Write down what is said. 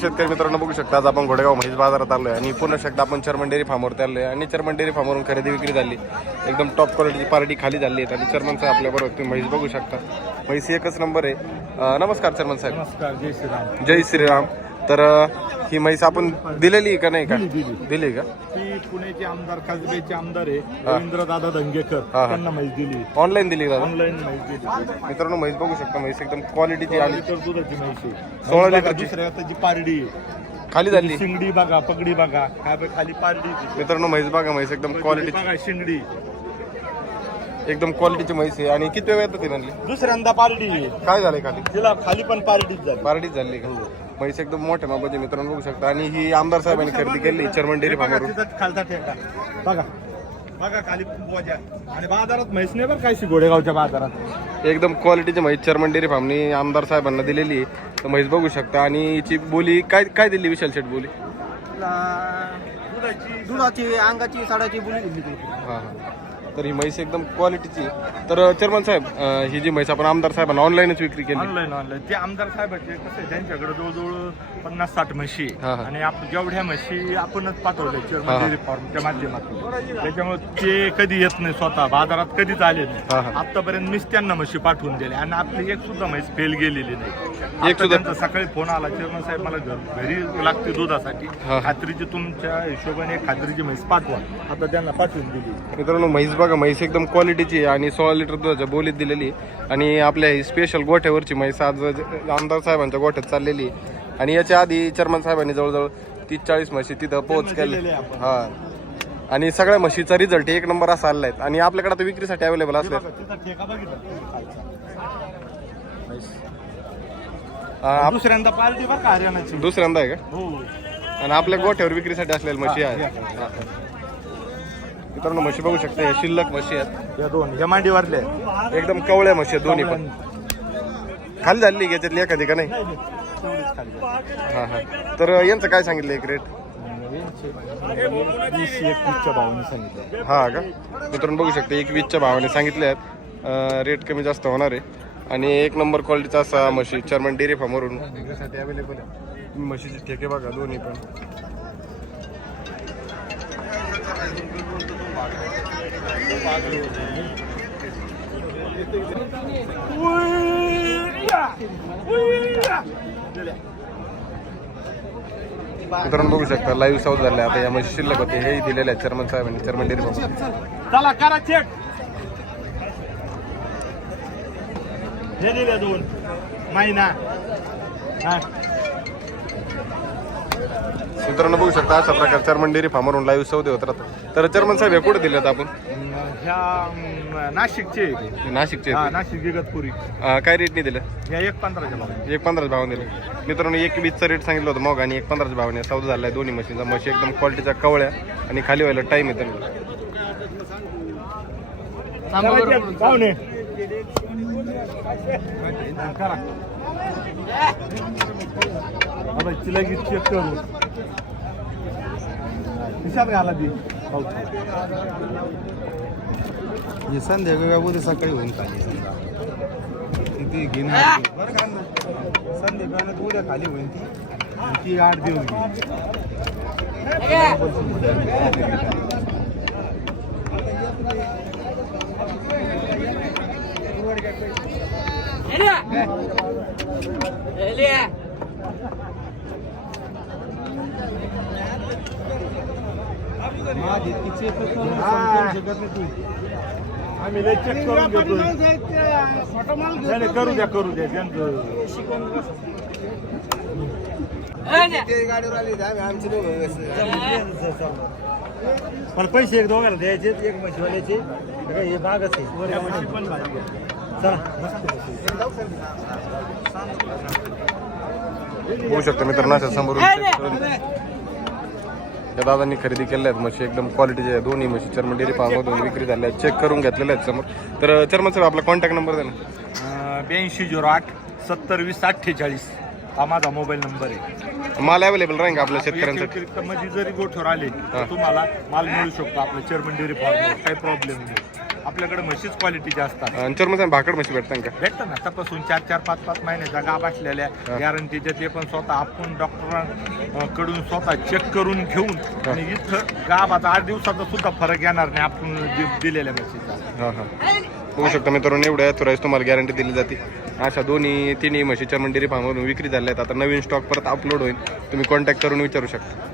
शेतकरी मित्रांनो बघू शकता आज आपण घोडेगाव म्हैस बाजारात आलोय आणि पुन्हा शकता आपण चर्मन डेअरी फार्मवरती आलोय. आणि चर्मन डेअरी फार्मवरून खरेदी विक्री झाली. एकदम टॉप क्वालिटीची पार्टी खाली झाली आहेत आणि चर्मन साहेब आपल्या बरोबर तुम्ही म्हैस बघू शकता. म्हैस एकच नंबर आहे. अं, नमस्कार चर्मन साहेब. नमस्कार जय श्रीराम. जय श्रीराम. तर अं, ही म्हैस आपण दिलेली आहे का नाही का? दिली, दिली. दिली का? ती पुण्याचे आमदार खासबेचे आमदार आहे. रवींद्र दादा दंगेकर हा. त्यांना माहिती दिली ऑनलाईन दिली का ऑनलाईन माहिती दिली मित्रांनो म्हैस बघू शकता म्हैस एकदम क्वालिटीची आणि लिटर दुधाची माहिती सोळा बघा, लिटरची. दुसऱ्या त्याची पारडी खाली झाली. शिंगडी बघा पगडी बघा. काय बघ, खाली पारडी ती. मित्रांनो म्हैस बघा म्हैस एकदम क्वालिटी बघा शिंगडी. एकदम क्वालिटीची म्हैस आहे. आणि किती वेळ येतात ती म्हणली? दुसऱ्यांदा पारडी आहे. काय झालंय खाली? तिला खाली पण पारडीच झाली. पार्टीच झाली का? म्हैस एकदम मोठ्या मापाची मित्रांनो बघू शकता. आणि ही आमदार साहेबांनी खरेदी केली चर्मन डेअरी फार्मवरून. तिथं खालचा ठेका. बघा. बघा खाली आणि बाजारात म्हैस नाही बरं गोडेगावच्या बाजारात. एकदम क्वालिटीची म्हैस चर्मन डेअरी फार्मनी आमदार साहेबांना दिलेली आहे. तर म्हैस बघू शकता. आणि हिची बोली काय काय दिली विशाल शेठ बोली? दुधाची दुधाची अंगाची साडाची बोली दिली. हां हां. तर ही म्हैस एकदम क्वालिटीची. तर चर्मन साहेब अं, ही जी म्हैस आपण आमदार साहेबांना ऑनलाईनच विक्री केली ऑनलाईन ऑनलाईन ते आमदार साहेबाचे कसं आहे त्यांच्याकडे जवळजवळ पन्नास साठ म्हशी आहे. हा, हा. आणि आप जेवढ्या म्हशी आपणच पाठवले हा, हा. चेअरमन डेअरी फार्मच्या माध्यमातून त्याच्यामुळे ते कधी येत नाही स्वतः बाजारात कधीच आले हा, नाही हा. आतापर्यंत मीच त्यांना म्हशी पाठवून दिले आणि आपली एक सुद्धा म्हैस फेल गेलेली नाही एक सुद्धा- त्यांचा सकाळी फोन आला चेअरमन साहेब मला घर घरी लागते दुधासाठी हा. खात्रीची तुमच्या हिशोबाने खात्रीची म्हैस पाठवा आता त्यांना पाठवून दिली मित्रांनो म्हैस बघा म्हैस एकदम क्वालिटीची आहे आणि सोळा लिटर दुधाच्या बोलीत दिलेली आहे. आणि आपल्या ही स्पेशल गोठ्यावरची म्हैस आज आमदार साहेबांच्या गोठ्यात चाललेली आहे. आणि याच्या आधी चर्मन साहेबांनी जवळजवळ तीस चाळीस म्हशी तिथं पोहोच केले. हा. आणि सगळ्या म्हशीचा रिझल्ट एक नंबर असा आलेला आहे आणि आपल्याकडे आता विक्रीसाठी अवेलेबल असले बघा, दुसऱ्यांदा पार्टी दुसऱ्यांदा आहे का? हो. आणि आपल्या गोठ्यावर विक्रीसाठी असलेल्या म्हशी आहेत हा. मित्रांनो म्हशी बघू शकता या शिल्लक म्हशी आहेत. या दोन या मांडीवरले एकदम कवळ्या म्हशी आहेत दोन्ही पण. खाली झालेली आहे याच्यातली एखादी का नाही? हा हा. तर यांचं काय सांगितलं एक रेट वीस एकवीसच्या भावाने सांगितलं. हा का? मित्रांनो बघू शकता एक वीसच्या भावाने सांगितले आहेत. रेट कमी जास्त होणार आहे. आणि एक नंबर क्वालिटीचा असा म्हशी चर्मन डेअरी फार्मवरून अवेलेबल आहे. म्हशीचे ठेके बघा दोन्ही पण. मित्रांनो बघू शकता लाईव्ह साऊथ झाले आता या म्हशी शिल्लक होते. हे दिलेले आहेत चर्मन साहेबांनी चर्मन डेअरी चला करा चेक हे दिले दोन. महिना. मित्रांनो बघू शकता अशा प्रकारे चर्मन डेअरी फार्मवरून लाईव्ह सौदे होत राहतात. तर चर्मन साहेब हे कुठे दिलेत आपण? ह्या नाशिकचे नाशिकचे हा. नाशिक इगतपुरी अं, काय रेटने दिलं एक पंधराच्या भावाने. एक पंधराच्या भावाने दिलं मित्रांनो एक वीसचा रेट सांगितलं होतं मग आणि एक पंधराच्या भावाने. सौदा झाला आहे दोन्ही मशीनचा मशी एकदम क्वालिटीचा कवळ्या आणि खाली व्हायला टाईम आहे त्यांना चला check, तिला चेक करू. खिशात घाला ती. हे. संध्याकाळी उद्या सकाळी होऊन खाली. समजा ती. घेऊन बरं का संध्याकाळी उद्या खाली होईल ती. ती आठ तू आम्ही लय चेक करून घेतो करू द्या करू द्या गाडीवर आली आमची. पण पैसे एक दोघांना द्यायचे एक म्हशीवाल्याचे. हे भागच आहे. होऊ शकतं मित्रांनो अशा समोरून. check करून. या दादांनी खरेदी केल्या आहेत म्हशी एकदम क्वालिटीच्या आहे. दोन्ही म्हशी चर्मन डेअरी फार्ममधून विक्री झाल्या आहेत. चेक करून घेतलेल्या आहेत समोर. तर चर्मन साहेब आपला कॉन्टॅक्ट नंबर द्या ना. ब्याऐंशी झिरो आठ सत्तर वीस अठ्ठेचाळीस. हा माझा मोबाईल नंबर आहे. माल अवेलेबल राहील का आपल्या शेतकऱ्यांसाठी? जरी गोठ्यावर आले. तर तुम्हाला माल मिळू शकतो आपल्या चेअरमन डेअरी फार्मवर. काही प्रॉब्लेम नाही. आपल्याकडे म्हशीच क्वालिटीच्या असतात आणि भाकड म्हशी भेटतात का? भेटतं ना. तपासून चार चार पाच पाच महिन्याच्या गाभ असलेल्या गॅरंटीच्या ते पण स्वतः आपण डॉक्टरांकडून स्वतः चेक करून घेऊन आणि इथं गाभाचा आठ दिवसाचा सुद्धा फरक येणार नाही आपण दिलेल्या म्हशीचा. हां हां. बघू शकता मित्रांनो एवढ्या तुराईस तुम्हाला गॅरंटी दिली जाते. अशा दोन्ही तिन्ही म्हशीच्या मंडेरी फार्मवरून विक्री झाल्या आहेत. आता नवीन स्टॉक परत अपलोड होईल. तुम्ही कॉन्टॅक्ट करून विचारू शकता.